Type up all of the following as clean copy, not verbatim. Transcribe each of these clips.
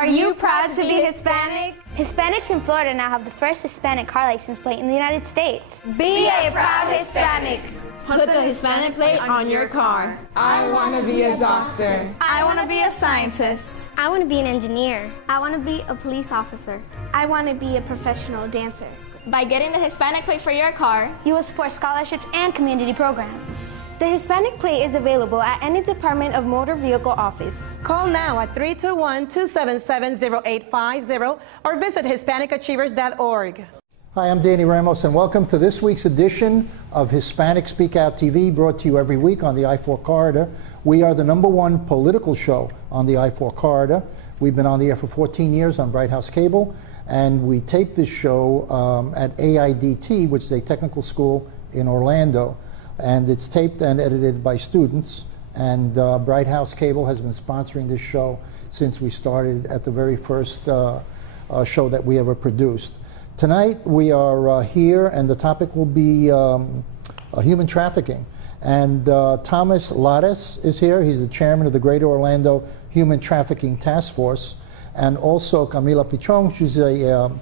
Are you proud to be Hispanic? Hispanics in Florida now have the first Hispanic car license plate in the United States. Be a proud Hispanic. Put the Hispanic plate on your car. I want to be a doctor. I want to be a scientist. I want to be an engineer. I want to be a police officer. I want to be a professional dancer. By getting the Hispanic plate for your car, you will support scholarships and community programs. The Hispanic plate is available at any Department of Motor Vehicle office. Call now at 321-277-0850 or visit HispanicAchievers.org. Hi, I'm Danny Ramos, and welcome to this week's edition of Hispanic Speakout TV, brought to you every week on the I-4 corridor. We are the #1 political show on the I-4 corridor. We've been on the air for 14 years on Bright House Cable, and we tape this show at AIDT, which is a technical school in Orlando. And it's taped and edited by students. And Bright House Cable has been sponsoring this show since we started at the very first show that we ever produced. Tonight we are here, and the topic will be human trafficking. And Thomas Lattis is here. He's the chairman of the Greater Orlando Human Trafficking Task Force. And also Camila Pichon, she's an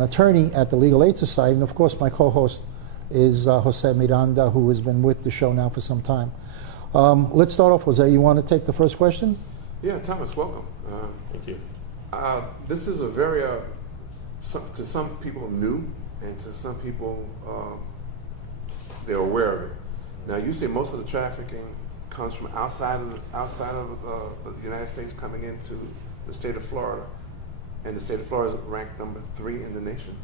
attorney at the Legal Aid Society. And of course, my co-host is Jose Miranda, who has been with the show now for some time. Let's start off, Jose. You want to take the first question? Yeah, Thomas, welcome. Thank you. This is a very, to some people, new, and to some people, they're aware of it. Now, you say most of the trafficking comes from outside of the United States coming into the state of Florida, and the state of Florida is ranked #3 in the nation.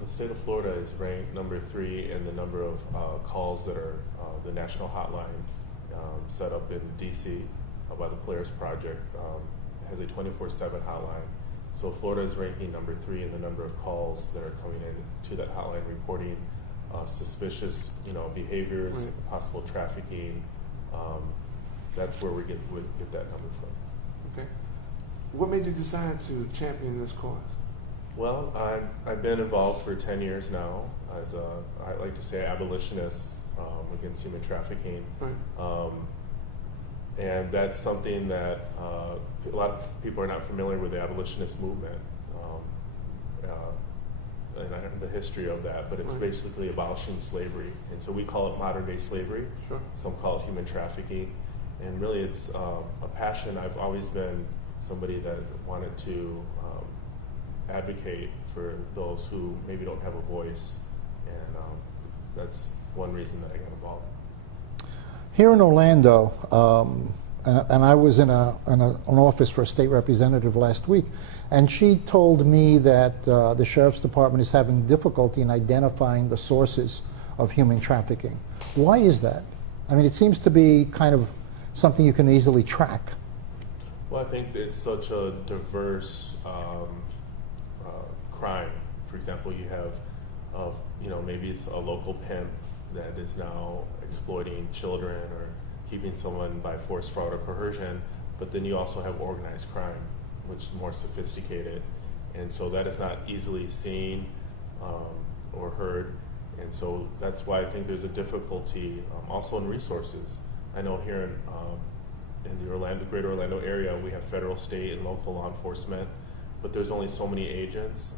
The state of Florida is ranked #3 in the number of calls that are the national hotline set up in DC by the Polaris Project. Has a 24/7 hotline. So Florida is ranking #3 in the number of calls that are coming in to that hotline reporting suspicious, behaviors, right, possible trafficking. That's where we get that number from. Okay. What made you decide to champion this cause? Well, I've been involved for 10 years now as I like to say, abolitionist against human trafficking. Right. And that's something that a lot of people are not familiar with, the abolitionist movement and the history of that, but it's right, basically abolishing slavery. And so we call it modern day slavery. Sure. Some call it human trafficking. And really it's a passion. I've always been somebody that wanted to advocate for those who maybe don't have a voice, and that's one reason that I got involved. Here in Orlando, and I was in an office for a state representative last week, and she told me that the Sheriff's Department is having difficulty in identifying the sources of human trafficking. Why is that? I mean, it seems to be kind of something you can easily track. Well, I think it's such a diverse crime. For example, you have, maybe it's a local pimp that is now exploiting children or keeping someone by force, fraud, or coercion. But then you also have organized crime, which is more sophisticated, and so that is not easily seen or heard. And so that's why I think there's a difficulty also in resources. I know here in the Greater Orlando area, we have federal, state, and local law enforcement, but there's only so many agents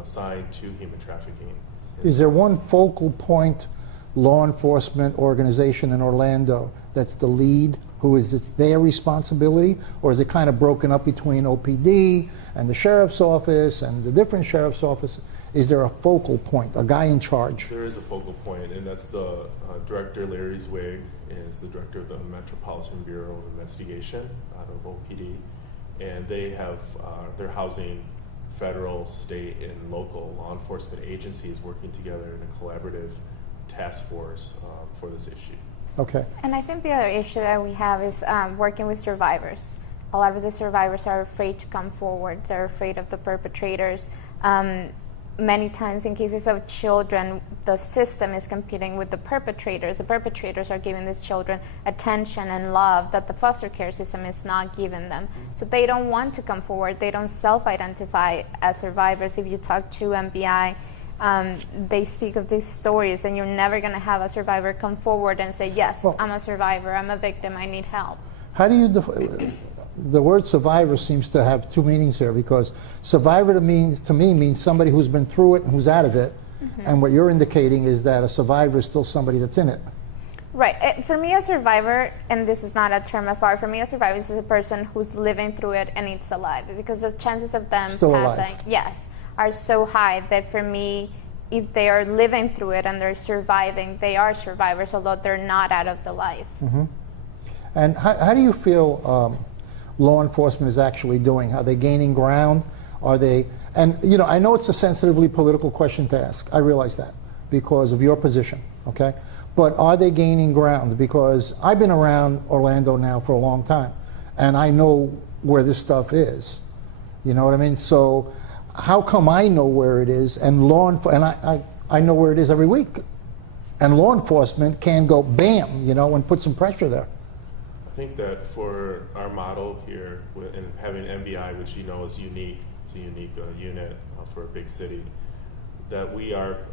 assigned to human trafficking. Is there one focal point law enforcement organization in Orlando that's the lead, it's their responsibility, or is it kind of broken up between OPD and the sheriff's office and the different sheriff's office? Is there a focal point, a guy in charge? There is a focal point, and that's the director. Larry Zwig is the director of the Metropolitan Bureau of Investigation out of OPD, and they have they're housing federal, state, and local law enforcement agencies working together in a collaborative task force for this issue. Okay. And I think the other issue that we have is working with survivors. A lot of the survivors are afraid to come forward. They're afraid of the perpetrators. Many times in cases of children, the system is competing with the perpetrators. The perpetrators are giving these children attention and love that the foster care system is not giving them. So they don't want to come forward. They don't self-identify as survivors. If you talk to MBI, they speak of these stories, and you're never going to have a survivor come forward and say, yes, I'm a survivor, I'm a victim, I need help. How do you the word survivor seems to have two meanings here, because survivor to me means somebody who's been through it and who's out of it. And what you're indicating is that a survivor is still somebody that's in it. Right. For me, a survivor, and this is not a term of art, for me, a survivor is a person who's living through it and it's alive, because the chances of them Still passing, alive. yes, are so high that for me, if they are living through it and they're surviving, they are survivors, although they're not out of the life. And how do you feel law enforcement is actually doing? Are they gaining ground? Are they, and you know, I know it's a sensitively political question to ask. I realize that because of your position, okay? But are they gaining ground? Because I've been around Orlando now for a long time, and I know where this stuff is. You know what I mean? So how come I know where it is, and I know where it is every week, and law enforcement can go bam, you know, and put some pressure there? I think that for our model here, and having MBI, which you know is unique, it's a unique unit for a big city, that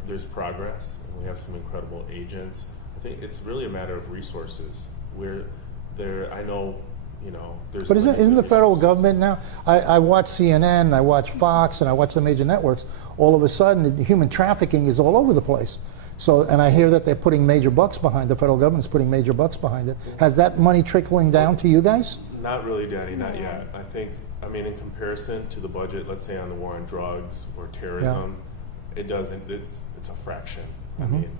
there's progress, and we have some incredible agents. I think it's really a matter of resources. I know, you know, there's. But isn't the federal government now? I watch CNN, I watch Fox, and I watch the major networks. All of a sudden, the human trafficking is all over the place. So, and I hear that they're putting major bucks behind. The federal government's putting major bucks behind it. Has that money trickling down to you guys? Not really, Danny, not yet. I mean, in comparison to the budget, let's say on the war on drugs or terrorism, it's a fraction. I mean,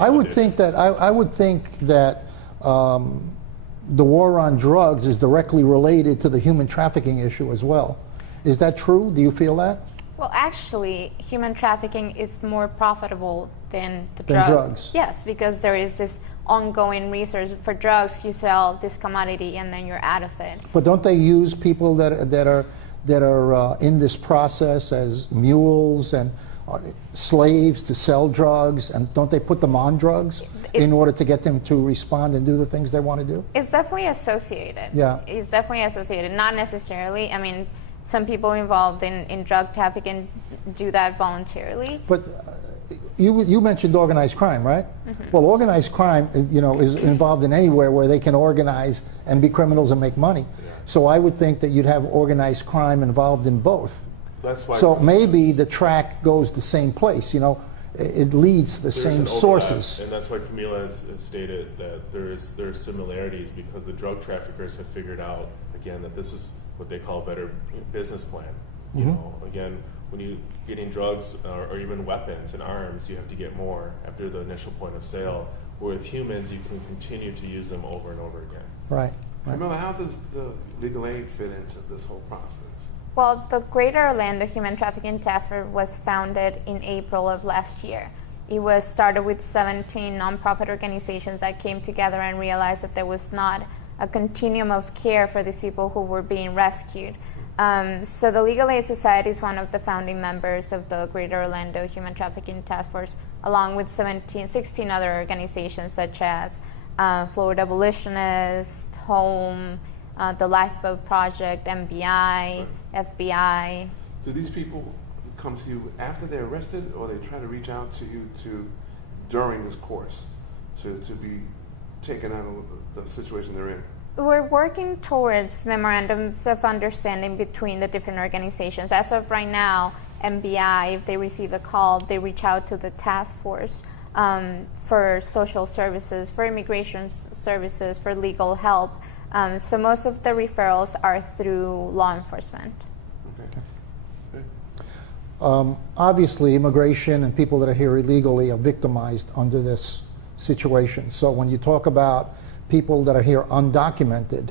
I would think that the war on drugs is directly related to the human trafficking issue as well. Is that true? Do you feel that? Well, actually, human trafficking is more profitable than the drugs. Yes, because there is this ongoing research. For drugs, you sell this commodity and then you're out of it. But don't they use people that are in this process as mules and slaves to sell drugs, and don't they put them on drugs in order to get them to respond and do the things they want to do? It's definitely associated. Yeah. It's definitely associated. Not necessarily. I mean, some people involved in drug trafficking do that voluntarily. But you mentioned organized crime, right? Well, organized crime, you know, is involved in anywhere where they can organize and be criminals and make money. So I would think that you'd have organized crime involved in both. That's why. So maybe the track goes the same place, you know, it leads to the same sources. And that's why Camila has stated that there's similarities, because the drug traffickers have figured out, again, that this is what they call a better business plan. You know, again, when you're getting drugs or even weapons and arms, you have to get more after the initial point of sale. Where with humans, you can continue to use them over and over again. Right. Camila, how does the legal aid fit into this whole process? Well, the Greater Orlando Human Trafficking Task Force was founded in April of last year. It was started with 17 nonprofit organizations that came together and realized that there was not a continuum of care for these people who were being rescued. So the Legal Aid Society is one of the founding members of the Greater Orlando Human Trafficking Task Force, along with 16 other organizations such as Florida Abolitionists, HOME, the Lifeboat Project, MBI, FBI. Do these people come to you after they're arrested, or they try to reach out to you during this course to be taken out of the situation they're in? We're working towards memorandums of understanding between the different organizations. As of right now, MBI, if they receive a call, they reach out to the task force for social services, for immigration services, for legal help. So most of the referrals are through law enforcement. Okay. Obviously, immigration and people that are here illegally are victimized under this situation. So when you talk about people that are here undocumented,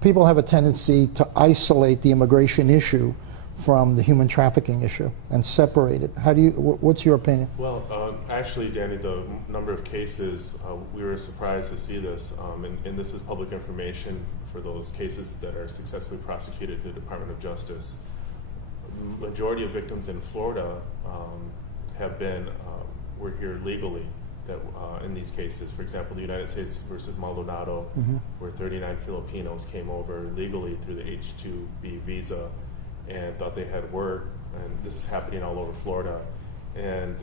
people have a tendency to isolate the immigration issue from the human trafficking issue and separate it. What's your opinion? Well, actually, Danny, the number of cases, we were surprised to see this, and this is public information for those cases that are successfully prosecuted through the Department of Justice. The majority of victims in Florida were here legally. That in these cases, for example, the United States versus Maldonado, where 39 Filipinos came over legally through the H-2B visa and thought they had work, and this is happening all over Florida. And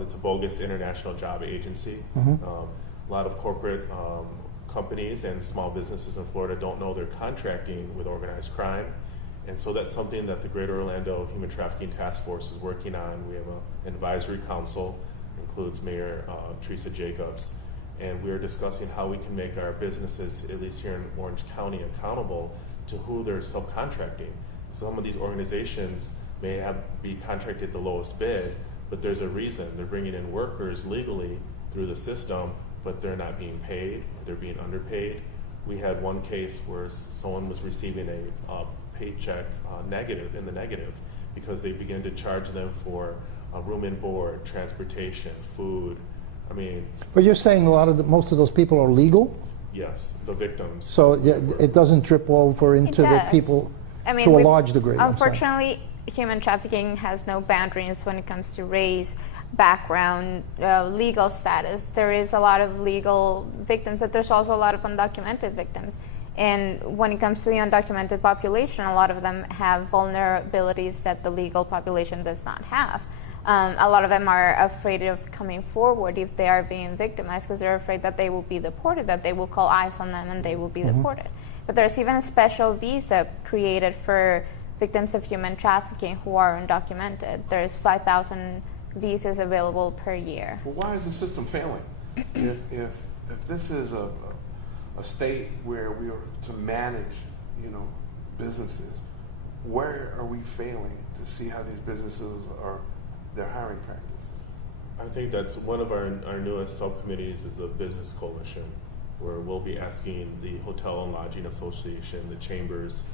it's a bogus international job agency. A lot of corporate companies and small businesses in Florida don't know they're contracting with organized crime. And so that's something that the Greater Orlando Human Trafficking Task Force is working on. We have an advisory council, includes Mayor Teresa Jacobs, and we are discussing how we can make our businesses, at least here in Orange County, accountable to who they're subcontracting. Some of these organizations may be contracted the lowest bid, but there's a reason. They're bringing in workers legally through the system, but they're not being paid, they're being underpaid. We had one case where someone was receiving a paycheck in the negative because they began to charge them for room and board, transportation, food. I mean, But you're saying most of those people are legal? yes, the victims. So yeah, it doesn't drip over into the does. people I mean, to a large degree. I'm saying. Unfortunately, human trafficking has no boundaries when it comes to race, background, legal status. There is a lot of legal victims, but there's also a lot of undocumented victims. And when it comes to the undocumented population, a lot of them have vulnerabilities that the legal population does not have. A lot of them are afraid of coming forward if they are being victimized because they're afraid that they will be deported, that they will call ICE on them and they will be deported. But there's even a special visa created for victims of human trafficking who are undocumented. There's 5,000 visas available per year. Well, why is the system failing? If this is a state where we are to manage, businesses, where are we failing to see how these businesses are their hiring practices? I think that's one of our newest subcommittees is the Business Coalition, where we'll be asking the Hotel and Lodging Association, the chambers,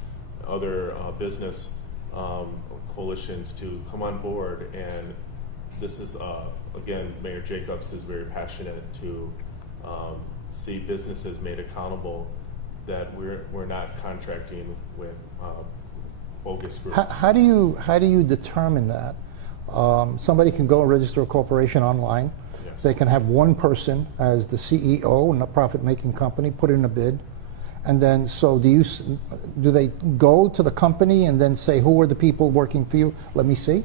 other business coalitions to come on board. And this is, again, Mayor Jacobs is very passionate to see businesses made accountable, that we're not contracting with bogus groups. How do you determine that? Somebody can go and register a corporation online. Yes. They can have one person as the CEO in a profit-making company, put in a bid, and then do they go to the company and then say, who are the people working for you? Let me see.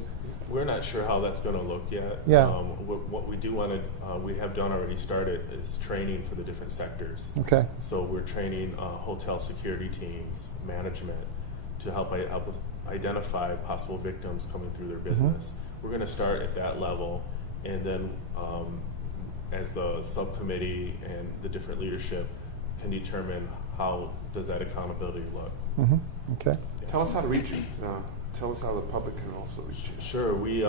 We're not sure how that's going to look yet. Yeah. What we do want to, we have done already started is training for the different sectors. Okay. So we're training hotel security teams, management, to help identify possible victims coming through their business. We're going to start at that level, and then as the subcommittee and the different leadership can determine how does that accountability look. Okay. Tell us how to reach you. Tell us how the public can also reach you. Sure, we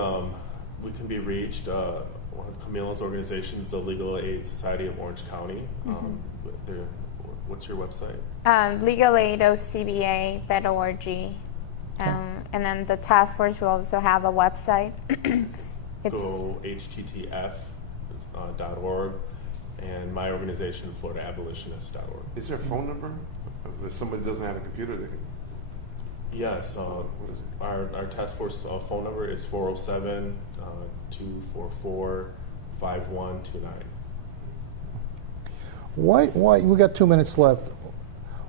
can be reached. One of Camila's organizations, the Legal Aid Society of Orange County. What's your website? legalaidocba.org. And then the task force will also have a website. Go httf.org, and my organization, FloridaAbolitionist.org. Is there a phone number? If somebody doesn't have a computer, they can. Yes, What is it? our task force phone number is 407-244-5129. Why? We got 2 minutes left.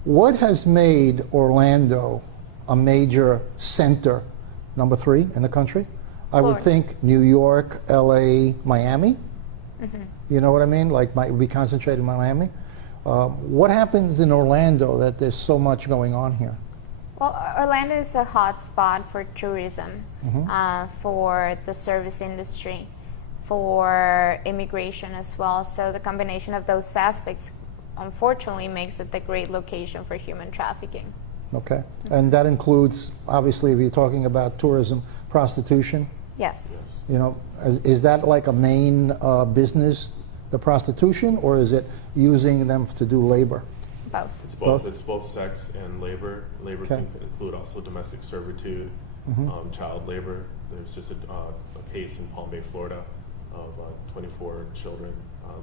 What has made Orlando a major center, number 3 in the country? I would think New York, LA, Miami. You know what I mean? Like might be concentrated in Miami. What happens in Orlando that there's so much going on here? Well, Orlando is a hot spot for tourism, for the service industry, for immigration as well. So the combination of those aspects, unfortunately, makes it a great location for human trafficking. Okay. And that includes, obviously, if you're talking about tourism, prostitution. Yes. You know, is that like a main business, the prostitution, or is it using them to do labor? Both. It's both. It's both sex and labor. Labor Okay. can include also domestic servitude, child labor. There's just a case in Palm Bay, Florida, of 24 children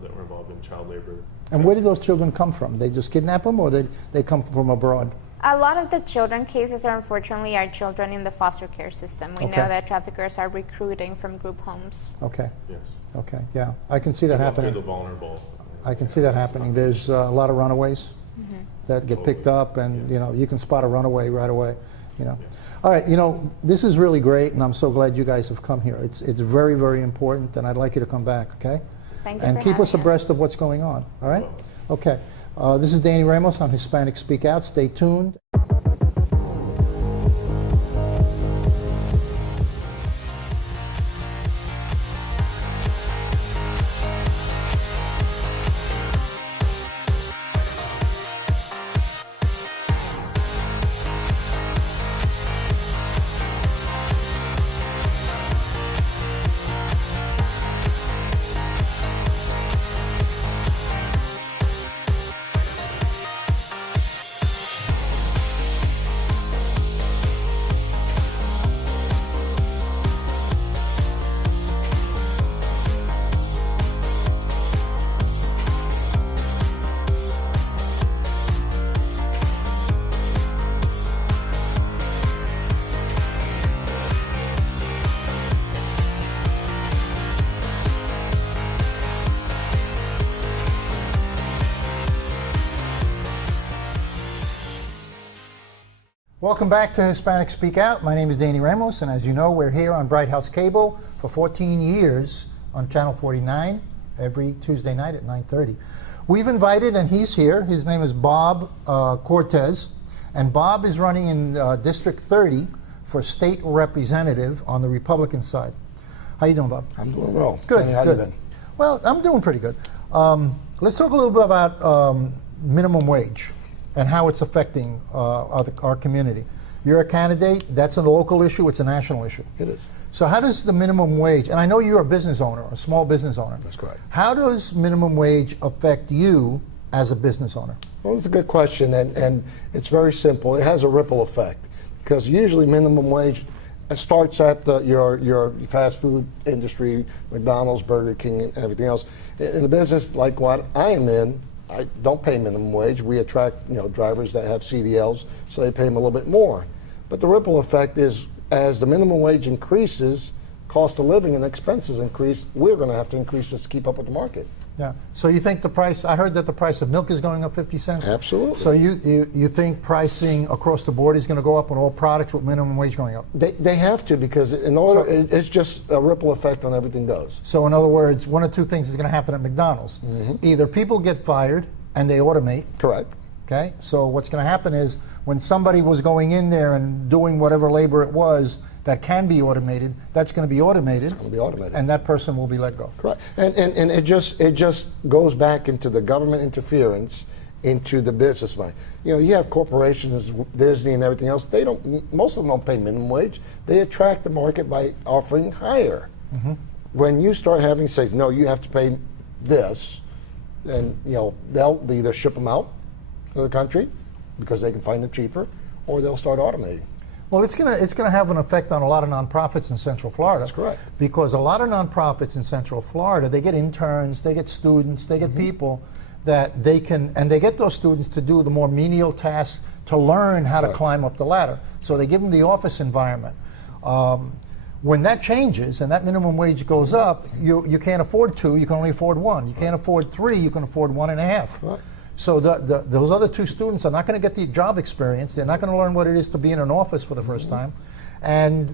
that were involved in child labor. And where did those children come from? They just kidnap them, or they come from abroad? A lot of the children cases are unfortunately are children in the foster care system. We Okay. know that traffickers are recruiting from group homes. Okay. Yes. Okay. Yeah, I can see that They're happening. the vulnerable. I can see that happening. There's a lot of runaways that get picked up, and you know, you can spot a runaway right away. You know. All right. You know, this is really great, and I'm so glad you guys have come here. It's very, very important, and I'd like you to come back. Okay. Thank you And for keep us having abreast of what's going on. All right. Okay. This is Danny Ramos on Hispanic Speak Out. Stay tuned. Welcome back to Hispanic Speak Out. My name is Danny Ramos, and as you know, we're here on Bright House Cable for 14 years on Channel 49 every Tuesday night at 9:30. We've invited, and he's here, his name is Bob Cortez, and Bob is running in District 30 for state representative on the Republican side. How you doing, Bob? I'm doing well. Good, Danny, how good. you been? Well, I'm doing pretty good. Let's talk a little bit about minimum wage and how it's affecting our community. You're a candidate, that's a local issue, it's a national issue. It is. So how does the minimum wage, and I know you're a business owner, a small business owner. That's correct. How does minimum wage affect you as a business owner? Well, it's a good question, and it's very simple. It has a ripple effect, because usually minimum wage starts at your fast food industry, McDonald's, Burger King, and everything else. In a business like what I am in, I don't pay minimum wage. We attract drivers that have CDLs, so they pay them a little bit more. But the ripple effect is, as the minimum wage increases, cost of living and expenses increase, we're going to have to increase just to keep up with the market. Yeah. So you think the price, I heard that the price of milk is going up 50 cents? Absolutely. So you think pricing across the board is going to go up on all products with minimum wage going up? They have to, because it's just a ripple effect on everything goes. So in other words, one of two things is going to happen at McDonald's. Either people get fired and they automate. Correct. Okay. So what's going to happen is when somebody was going in there and doing whatever labor it was that can be automated, that's going to be automated. It's going to be automated. And that person will be let go. Correct. And it just goes back into the government interference into the business mind. You have corporations, Disney and everything else, most of them don't pay minimum wage. They attract the market by offering higher. When you start having say, no, you have to pay this, and they'll either ship them out to the country because they can find it cheaper, or they'll start automating. Well, it's gonna have an effect on a lot of nonprofits in Central Florida. That's correct. Because a lot of nonprofits in Central Florida, they get interns, they get students, they get people that they can, and they get those students to do the more menial tasks to learn how to climb up the ladder. So they give them the office environment. When that changes and that minimum wage goes up, you can't afford two, you can only afford one. You can't afford three, you can afford 1.5. Right. So those other two students are not going to get the job experience. They're not going to learn what it is to be in an office for the first time, and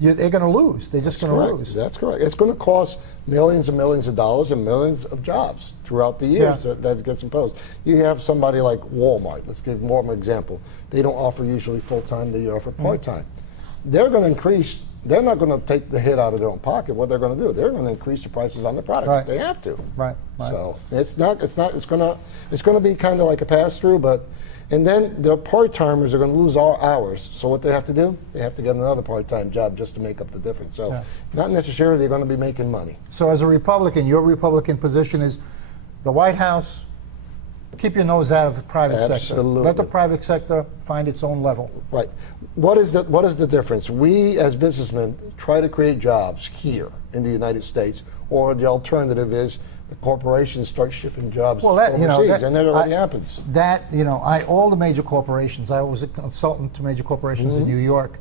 they're going to lose. They're just going to lose. That's correct. It's going to cost millions and millions of dollars and millions of jobs throughout the years that gets imposed. You have somebody like Walmart. Let's give Walmart an example. They don't offer usually full-time. They offer part-time. They're going to increase. They're not going to take the hit out of their own pocket. What they're going to do, they're going to increase the prices on the products. Right. They have to. Right. So it's going to be kind of like a pass-through, and then the part-timers are going to lose all hours. So what they have to do, they have to get another part-time job just to make up the difference. So not necessarily they're going to be making money. So as a Republican, your Republican position is the White House, keep your nose out of the private sector. Let the private sector find its own level. Right. What is the difference? We as businessmen try to create jobs here in the United States, or the alternative is the corporations start shipping jobs overseas, and that already happens. All the major corporations, I was a consultant to major corporations in New York.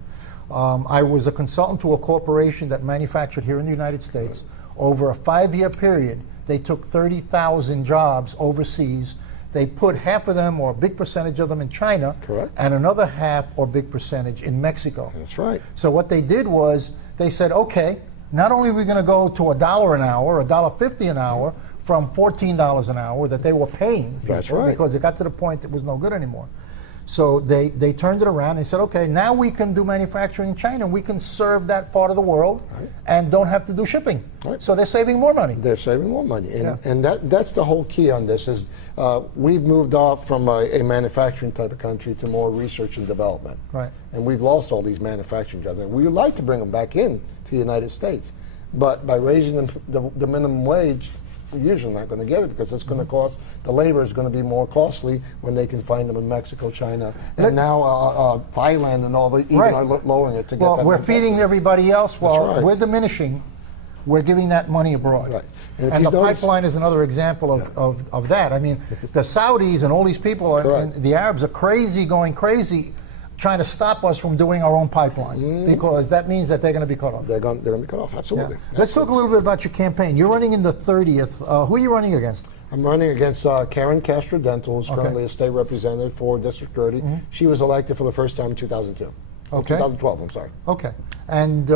I was a consultant to a corporation that manufactured here in the United States. Over a 5-year period, they took 30,000 jobs overseas. They put half of them, or a big percentage of them, in China, and another half or big percentage in Mexico. That's right. So what they did was they said, okay, not only are we going to go to $1 an hour, $1.50 an hour from $14 an hour that they were paying people That's right. because it got to the point it was no good anymore. So they turned it around and they said, okay, now we can do manufacturing in China and we can serve that part of the world and don't have to do shipping. Right. So they're saving more money. They're saving more money. And that's the whole key on this is we've moved off from a manufacturing type of country to more research and development. Right. And we've lost all these manufacturing jobs. And we would like to bring them back in to the United States. But by raising the minimum wage, we're usually not going to get it because it's going to cost, the labor is going to be more costly when they can find them in Mexico, China, and now Thailand and all the, even are lowering it to get Well, we're feeding everybody else while right. we're diminishing. We're giving that money abroad. Right. And the pipeline is another example of that. I mean, the Saudis and all these people, and the Arabs are crazy, going crazy, trying to stop us from doing our own pipeline because that means that they're going to be cut off. They're going to be cut off, absolutely. Yeah. Let's talk a little bit about your campaign. You're running in the 30th. Who are you running against? I'm running against Karen Castro-Dental, who's currently a state representative for District 30. She was elected for the first time in 2002. Okay. 2012, I'm sorry. Okay. And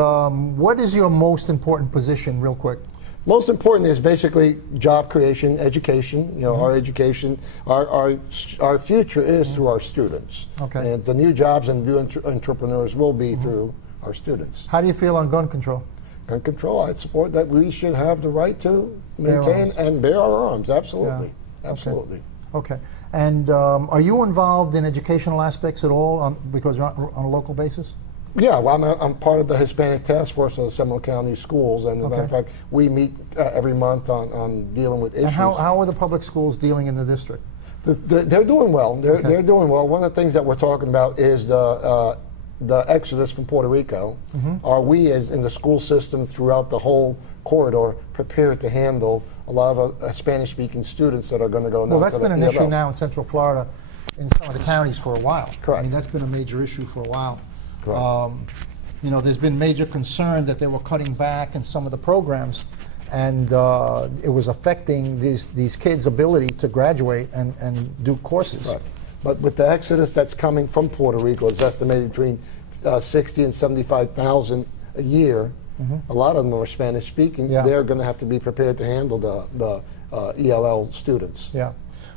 what is your most important position, real quick? Most important is basically job creation, education. You know, our education, our future is through our students. Okay. And the new jobs and new entrepreneurs will be through our students. How do you feel on gun control? Gun control, I support that we should have the right to maintain and bear our arms. Absolutely. Yeah. Absolutely. Okay. And are you involved in educational aspects at all because you're on a local basis? Yeah, well, I'm part of the Hispanic Task Force of the Seminole County Schools, and as a matter of fact, we meet every month on dealing with issues. And how are the public schools dealing in the district? They're doing well. They're doing well. One of the things that we're talking about is the exodus from Puerto Rico. Are we, as in the school system throughout the whole corridor, prepared to handle a lot of Spanish-speaking students that are going to go now? Well, that's been an issue now in Central Florida, in some of the counties for a while. Correct. I mean, that's been a major issue for a while. Correct. You know, there's been major concern that they were cutting back in some of the programs, and it was affecting these kids' ability to graduate and do courses. Right. But with the exodus that's coming from Puerto Rico, it's estimated between 60 and 75,000 a year. A lot of them are Spanish speaking. They're going to have to be prepared to handle the ELL students. Yeah.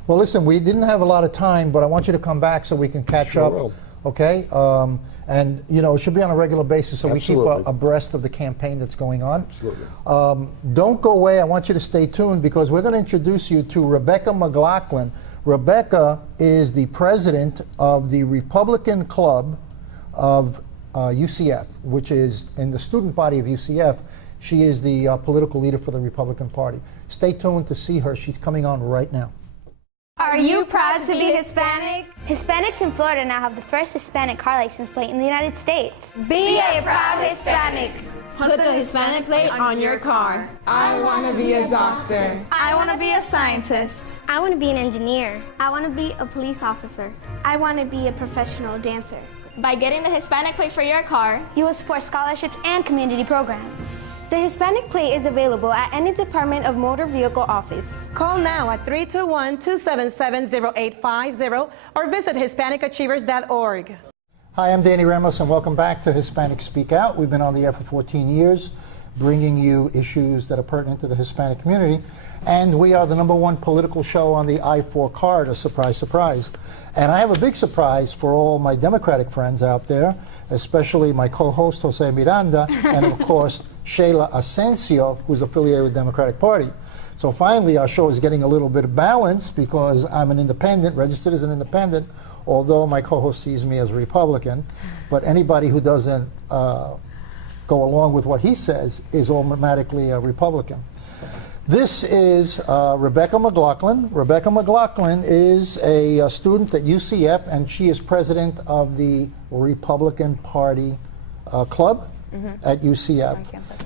Well, listen, we didn't have a lot of time, but I want you to come back so we can catch up. Will. Okay? And, you know, it should be on a regular basis so we keep abreast of the campaign that's going on. Absolutely. Don't go away. I want you to stay tuned because we're going to introduce you to Rebecca McLaughlin. Rebecca is the president of the Republican Club of UCF, which is in the student body of UCF. She is the political leader for the Republican Party. Stay tuned to see her. She's coming on right now. Are you proud to be Hispanic? Hispanics in Florida now have the first Hispanic car license plate in the United States. Be a proud Hispanic. Put the Hispanic plate on your car. I want to be a doctor. I want to be a scientist. I want to be an engineer. I want to be a police officer. I want to be a professional dancer. By getting the Hispanic plate for your car, you will support scholarships and community programs. The Hispanic plate is available at any Department of Motor Vehicle office. Call now at 321-277-0850 or visit HispanicAchievers.org. Hi, I'm Danny Ramos, and welcome back to Hispanic Speak Out. We've been on the air for 14 years, bringing you issues that are pertinent to the Hispanic community. And we are the #1 political show on the I-4 card, a surprise, surprise. And I have a big surprise for all my Democratic friends out there, especially my co-host, Jose Miranda, and of course, Sheila Asensio, who's affiliated with the Democratic Party. So finally, our show is getting a little bit of balance because I'm an independent, registered as an independent, although my co-host sees me as a Republican. But anybody who doesn't go along with what he says is automatically a Republican. This is Rebecca McLaughlin. Rebecca McLaughlin is a student at UCF, and she is president of the Republican Party Club at UCF.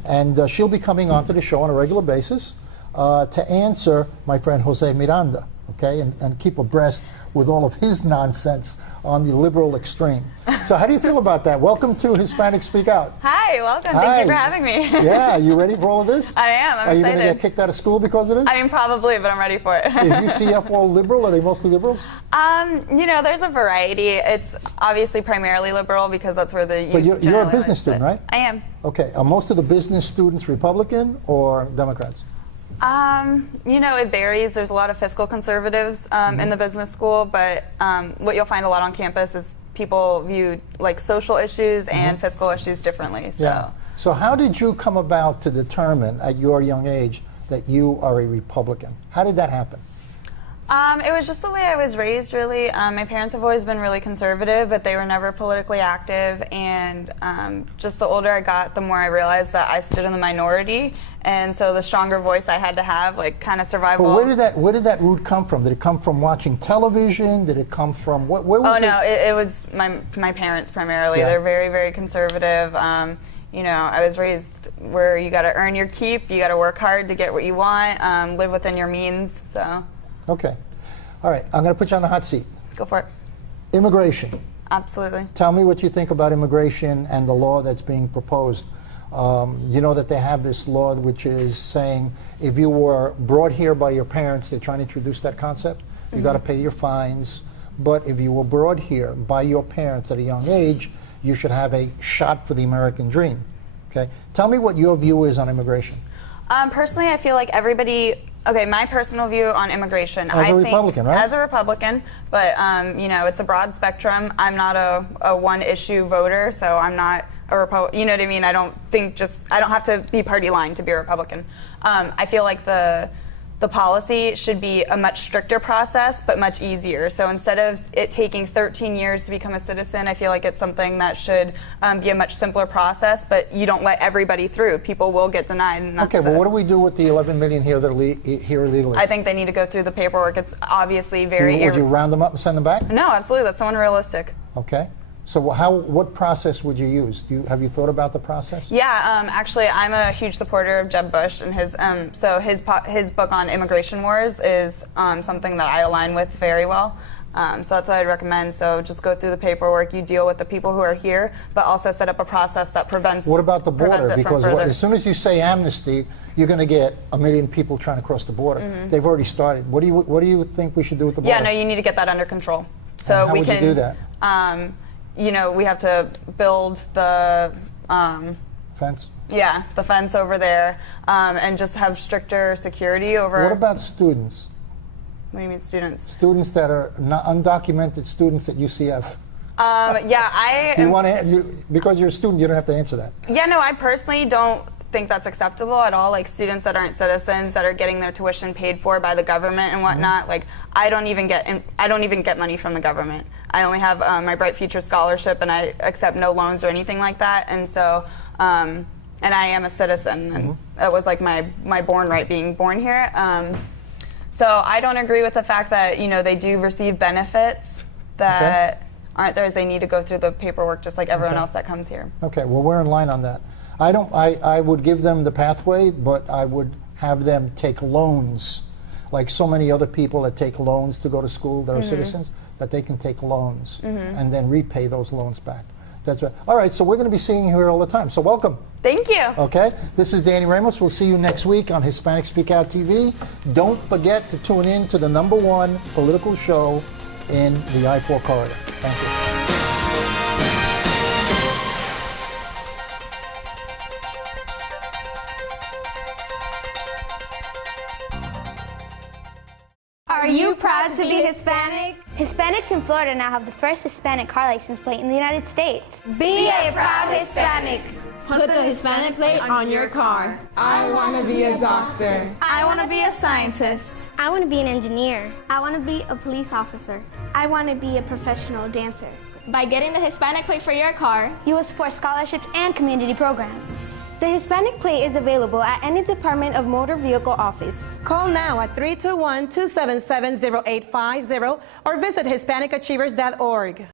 And she'll be coming onto the show on a regular basis to answer my friend Jose Miranda, okay, and keep abreast with all of his nonsense on the liberal extreme. So how do you feel about that? Welcome to Hispanic Speak Out. Hi, welcome. Thank you for having me. Yeah, you ready for all of this? I am. I'm Are you excited. going to get kicked out of school because of this? I mean, probably, but I'm ready for it. Is UCF all liberal? Are they mostly liberals? You know, there's a variety. It's obviously primarily liberal because that's where the youth But you're a generally business lives, student, right? I am. Okay. Are most of the business students Republican or Democrats? You know, it varies. There's a lot of fiscal conservatives in the business school, but what you'll find a lot on campus is people view like social issues and fiscal issues differently. So. Yeah. So how did you come about to determine at your young age that you are a Republican? How did that happen? It was just the way I was raised, really. My parents have always been really conservative, but they were never politically active. And just the older I got, the more I realized that I stood in the minority. And so the stronger voice I had to have, like, kind of survival. But where did that root come from? Did it come from watching television? Did it come from where was no, it was my parents primarily. Yeah. They're very, very conservative. You know, I was raised where you got to earn your keep, you got to work hard to get what you want, live within your means. So. Okay. All right. I'm going to put you on the hot seat. Go for it. Immigration. Absolutely. Tell me what you think about immigration and the law that's being proposed. You know that they have this law which is saying if you were brought here by your parents, they're trying to introduce that concept, you got to pay your fines. But if you were brought here by your parents at a young age, you should have a shot for the American dream. Okay. Tell me what your view is on immigration. Personally, I feel like everybody. Okay, my personal view on immigration. As a Republican, right? As a Republican, but you know, it's a broad spectrum. I'm not a one-issue voter, so I'm not a Republican. You know what I mean? I don't have to be party line to be a Republican. I feel like the policy should be a much stricter process, but much easier. So instead of it taking 13 years to become a citizen, I feel like it's something that should be a much simpler process, but you don't let everybody through. People will get denied. And that's Okay, well, what do we do with the 11 million here that are here illegally? I think they need to go through the paperwork. It's obviously very... Would you round them up and send them back? No, absolutely. That's unrealistic. Okay. So what process would you use? Have you thought about the process? Yeah, actually, I'm a huge supporter of Jeb Bush, and his book on immigration wars is something that I align with very well. So that's what I'd recommend. So just go through the paperwork. You deal with the people who are here, but also set up a process that prevents. What about the border? Because as soon as you say amnesty, you're going to get 1 million people trying to cross the border. They've already started. What do you think we should do with the border? Yeah, no, you need to get that under control. So and how would you do that? You know, we have to build the fence. Yeah, the fence over there, and just have stricter security over. What about students? What do you mean, students? Students that are not undocumented students at UCF. Yeah, Do you want to? Because you're a student, you don't have to answer that. Yeah, no, I personally don't think that's acceptable at all. Like students that aren't citizens that are getting their tuition paid for by the government and whatnot. Like I don't even get money from the government. I only have my Bright Future scholarship, and I accept no loans or anything like that. And so, and I am a citizen, and it was like my born right being born here. So I don't agree with the fact that they do receive benefits that aren't theirs. They need to go through the paperwork just like everyone else that comes here. Okay, well, we're in line on that. I would give them the pathway, but I would have them take loans, like so many other people that take loans to go to school that are citizens, that they can take loans and then repay those loans back. That's right. All right, so we're going to be seeing you here all the time. So welcome. Thank you. Okay, this is Danny Ramos. We'll see you next week on Hispanic Speakout TV. Don't forget to tune in to the #1 political show in the I-4 corridor. Thank you. Are you proud to be Hispanic? Hispanics in Florida now have the first Hispanic car license plate in the United States. Be a proud Hispanic. Put the Hispanic plate on your car. I want to be a doctor. I want to be a scientist. I want to be an engineer. I want to be a police officer. I want to be a professional dancer. By getting the Hispanic plate for your car, you will support scholarships and community programs. The Hispanic plate is available at any Department of Motor Vehicle office. Call now at 321-277-0850 or visit HispanicAchievers.org.